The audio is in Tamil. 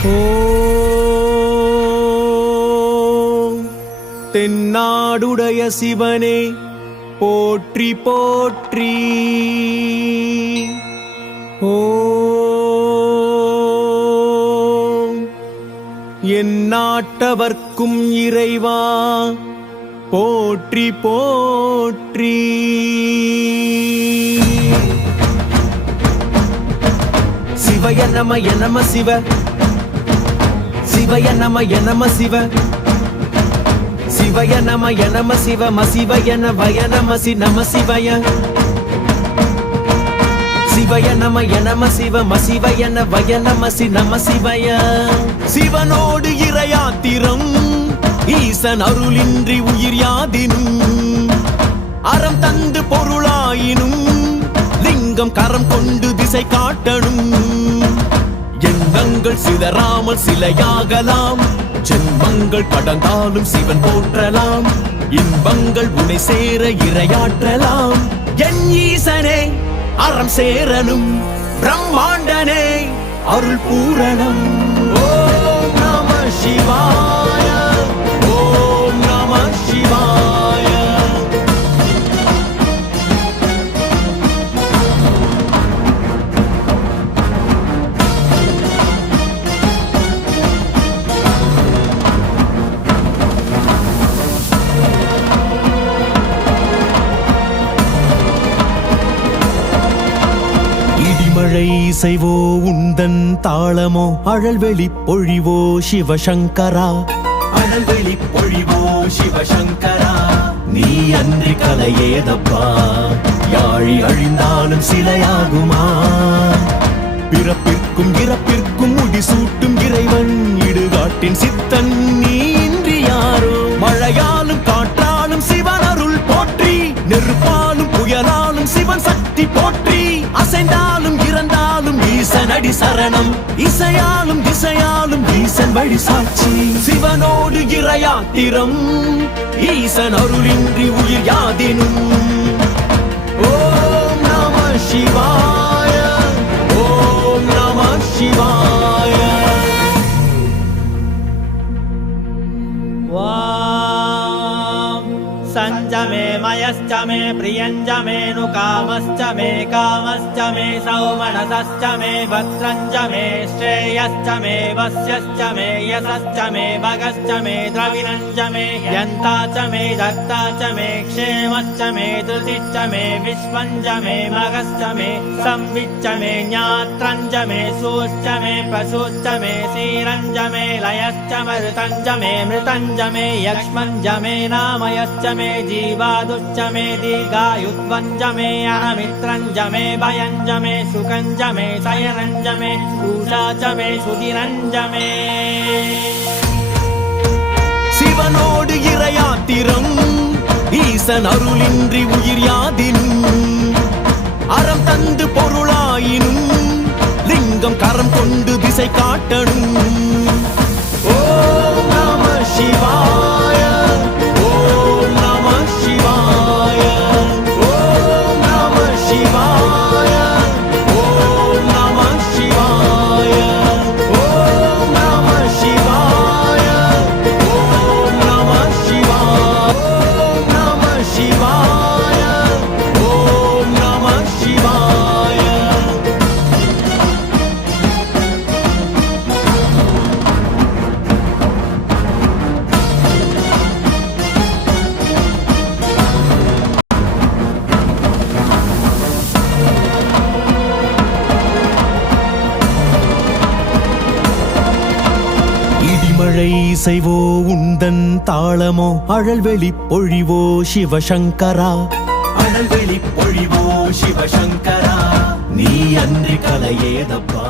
ஓம் தென்னாடுடைய சிவனே போற்றி போற்றி. ஓம் எந்நாட்டவர்க்கும் இறைவா போற்றி போற்றி. சிவய நம நம சிவ, சிவய நம நம சிவ, சிவய நம நம சிவ, மசிவய நவய நமசி நம சிவய. சிவய நம நம சிவ, மசிவய நவய நமசி நம சிவய. சிவனோடு இறையாத்திரம் ஈசன் அருளின்றி உயிர் யாதினும், அறம் தந்து பொருளாயினும் லிங்கம் கரம் கொண்டு திசை காட்டணும். எண்ணங்கள் சிதறாமல் சிலையாகலாம், ஜென்மங்கள் கடந்தாலும் சிவன் போற்றலாம். இன்பங்கள் உனை சேர இரையாற்றலாம். என் ஈசனே அறம் சேரனும், பிரம்மாண்டனே அருள் பூரணம். ஓம் நம சிவாய, ஓம் நம சிவாய. மழை இசைவோ உந்தன் தாளமோ, அழல்வெளி பொழிவோ சிவசங்கரா, அழல்வெளி பொழிவோ சிவசங்கரா. நீ அன்றி கலையேதப்பா, யாழி அழிந்தாலும் சிலையாகுமா? பிறப்பிற்கும் இறப்பிற்கும் முடிசூட்டும் இறைவன், இடுகாட்டின் சித்தன் நீ இன்றி யாரோ? மழையாலும் காற்றாலும் சிவன் அருள் போற்றி, நெருப்பாலும் புயலாலும் சிவன் சக்தி போற்றி. அசைந்தாலும் இறந்தாலும் ஈசன் அடி சரணம், இசையாலும் திசையாலும் ஈசன் வழி சாட்சி. சிவனோடு இறையாத்திரம் ஈசன் அருளின்றி உயிர் யாதினும். ஓம் நம சிவாய, ஓம் நம சிவாய. संज मे मयश्च मे प्रियञ्च मे नु कामश्च मे सौमनसश्च मे भद्रञ्च मे श्रेयश्च मे वस्यश्च मे यशश्च मे भगश्च मे द्रविणञ्च मे यन्ता च मे दत्ता च मे क्षेमश्च मे धृतिश्च मे विश्वञ्च मे मगश्च मे संविच्च मे ज्ञात्रञ्च मे सूश्च मे प्रसूश्च मे क्षीरञ्च मे लयश्च मरुतञ्च मे मृतञ्च मे यक्ष्मञ्च मे नामयश्च मे जीवादुश्च मे दीर्घायुत्वञ्च मे अहमित्रञ्च मे भयञ्च मे सुखञ्च मे शयनञ्च मे पूषा च मे सुधिरञ्च मे. சிவனோடு இறையாத்திரம் ஈசன் அருளின்றி உயிர் யாதினும், அறம் தந்து பொருளாயினும் லிங்கம் கரம் கொண்டு திசை காட்டணும். ஓம் நம சிவாய, ஓம் நம சிவாய, ஓம் நம சிவாய, ஓம் நம சிவாய, ஓம் நம சிவாய, ஓம் நம சிவாய, ஓம் நம சிவாய, ஓம் நம சிவாய. இடிமழை இசைவோ உந்தன் தாளமோ, அழல்வெளி பொழிவோ சிவசங்கரா, அழல்வெளி பொழிவோ சிவசங்கரா. நீ அன்றி கலையேதப்பா.